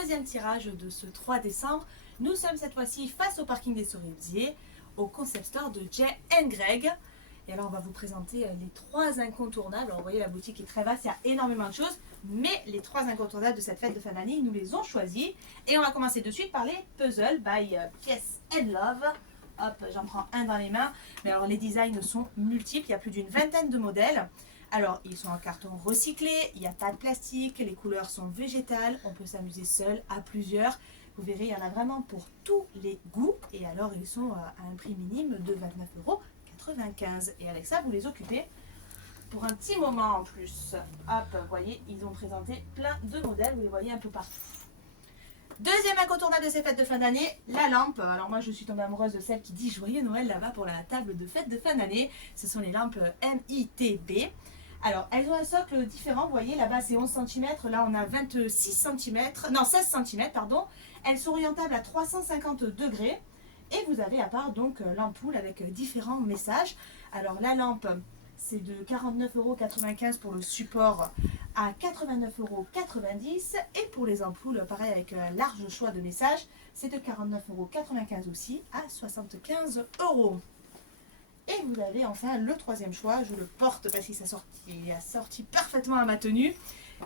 deuxième tirage de ce 3 décembre. Nous sommes cette fois-ci face au parking des Cerisiers, au concept store de Jay & Greg. Et alors on va vous présenter les trois incontournables. Alors vous voyez, la boutique est très vaste, il y a énormément de choses. Mais les trois incontournables de cette fête de fin d'année, nous les ont choisis. Et on va commencer de suite par les puzzles by Pies & Love. Hop, j'en prends un dans les mains. Mais alors les designs sont multiples, il y a plus d'une vingtaine de modèles. Alors, ils sont en carton recyclé, il n'y a pas de plastique, les couleurs sont végétales, on peut s'amuser seul, à plusieurs. Vous verrez, il y en a vraiment pour tous les goûts. Et alors, ils sont à un prix minime de 29,95 €. Et avec ça, vous les occupez pour un petit moment en plus. Hop, vous voyez, ils ont présenté plein de modèles, vous les voyez un peu partout. Deuxième incontournable de ces fêtes de fin d'année, la lampe. Alors moi je suis tombée amoureuse de celle qui dit Joyeux Noël là-bas pour la table de fête de fin d'année. Ce sont les lampes MITB. Alors elles ont un socle différent, vous voyez là-bas c'est 11 cm, là on a 26 cm, non 16 cm pardon. Elles sont orientables à 350 degrés et vous avez à part donc l'ampoule avec différents messages. Alors la lampe c'est de 49,95 € pour le support à 89,90 € et pour les ampoules, pareil avec un large choix de messages, c'est de 49,95 € aussi à 75 €. Et vous avez enfin le troisième choix, je le porte parce qu'il a sorti parfaitement à ma tenue.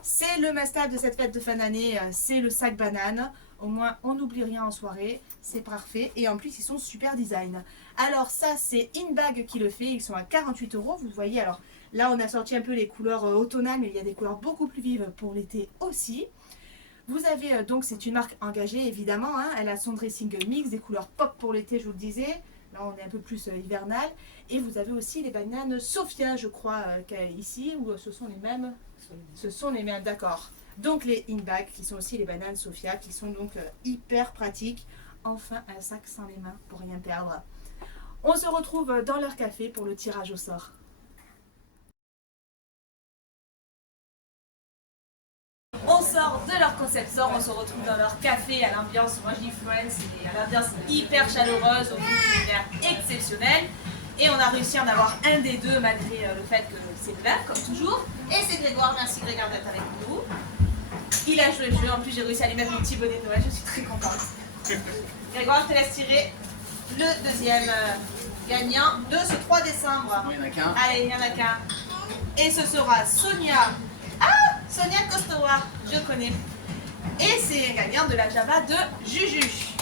C'est le must-have de cette fête de fin d'année, c'est le sac banane. Au moins on n'oublie rien en soirée, c'est parfait. Et en plus ils sont super design. Alors ça c'est InBag qui le fait, ils sont à 48 €. Vous voyez, alors là on a sorti un peu les couleurs automnales, mais il y a des couleurs beaucoup plus vives pour l'été aussi. Vous avez donc, c'est une marque engagée évidemment, hein, elle a son dressing mix, des couleurs pop pour l'été je vous le disais. Là on est un peu plus hivernal. Et vous avez aussi les bananes Sophia je crois ici, ou ce sont les mêmes. Ce sont les mêmes, d'accord. Donc les InBag qui sont aussi les bananes Sophia qui sont donc hyper pratiques. Enfin un sac sans les mains pour rien perdre. On se retrouve dans leur café pour le tirage au sort. On sort de leur concept store, on se retrouve dans leur café à l'ambiance, moi je dis Friends, à l'ambiance hyper chaleureuse, au bout d'une air exceptionnel. Et on a réussi à en avoir un des deux malgré le fait que c'est plein comme toujours. Et c'est Grégoire, merci Grégoire d'être avec nous. Il a joué le jeu, en plus j'ai réussi à lui mettre mon petit bonnet de Noël, je suis très contente. Grégoire, je te laisse tirer le deuxième gagnant de ce 3 décembre. Il n'y en a qu'un. Allez, il n'y en a qu'un. Et ce sera Sonia. Ah, Sonia Kostowa, je connais. Et c'est un gagnant de la Java de Juju.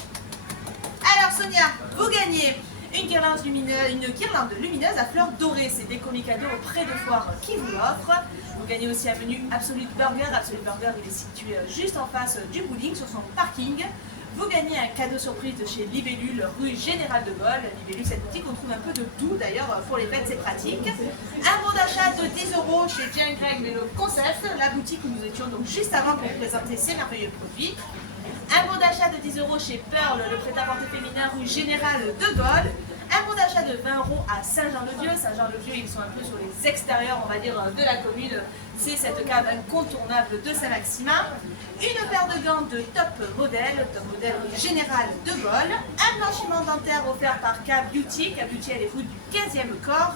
Alors Sonia, vous gagnez une guirlande lumineuse à fleurs dorées. C'est des comics cadeaux auprès de Foire qui vous l'offre. Vous gagnez aussi un menu Absolute Burger. Absolute Burger, il est situé juste en face du bowling sur son parking. Vous gagnez un cadeau surprise de chez Libellule, rue Général de Gaulle. Libellule, cette boutique, on trouve un peu de tout d'ailleurs pour les fêtes, c'est pratique. Un bon d'achat de 10 € chez Jay & Greg, mais le concept, la boutique où nous étions donc juste avant pour vous présenter ces merveilleux produits. Un bon d'achat de 10 € chez Pearl, le prêt-à-porter féminin rue Général de Gaulle. Un bon d'achat de 20 € à Saint-Jean-le-Vieux. Saint-Jean-le-Vieux, ils sont un peu sur les extérieurs, on va dire, de la commune. C'est cette cave incontournable de Saint-Maximin. Une paire de gants de top modèle rue Général de Gaulle. Un blanchiment dentaire offert par K-Beauty. K-Beauty, elle est route du 15e corps.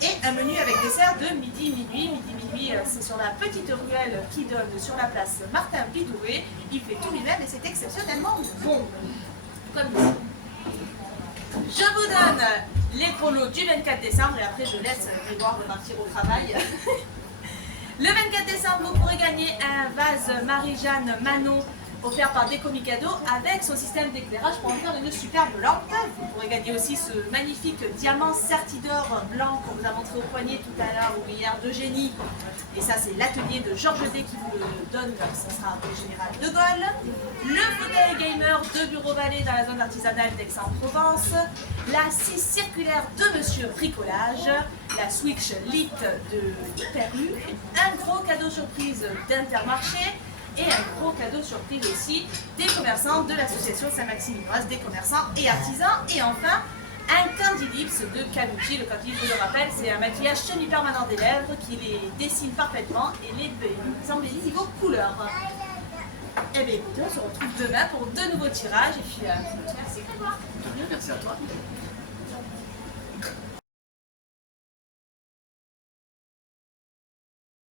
Et un menu avec dessert de midi-minuit. Midi-minuit, c'est sur la petite ruelle qui donne sur la place Martin Bidoué. Il fait tout lui-même et c'est exceptionnellement bon. Comme ça. Je vous donne les prolos du 24 décembre et après je laisse Grégoire repartir au travail. Le 24 décembre, vous pourrez gagner un vase Marie-Jeanne Manon offert par Décomi Cadeau avec son système d'éclairage pour en faire une superbe lampe. Vous pourrez gagner aussi ce magnifique diamant Certidor blanc qu'on vous a montré au poignet tout à l'heure ou hier de génie. Et ça c'est l'atelier de Georges D qui vous le donne, ça sera au Général de Gaulle. Le fauteuil gamer de Bureau Vallée dans la zone artisanale d'Aix-en-Provence. La scie circulaire de Monsieur Bricolage. La Switch Lit de Perru. Un gros cadeau surprise d'Intermarché. Et un gros cadeau surprise aussi des commerçants de l'association Saint-Maxime-Minoise, des commerçants et artisans. Et enfin, un Candy Lips de Kabuki. Le Candy Lips, je le rappelle, c'est un maquillage semi-permanent des lèvres qui les dessine parfaitement et les embellit niveau couleur. Et bien écoutez, on se retrouve demain pour de nouveaux tirages. Et puis, merci Grégoire. Très bien, merci à toi.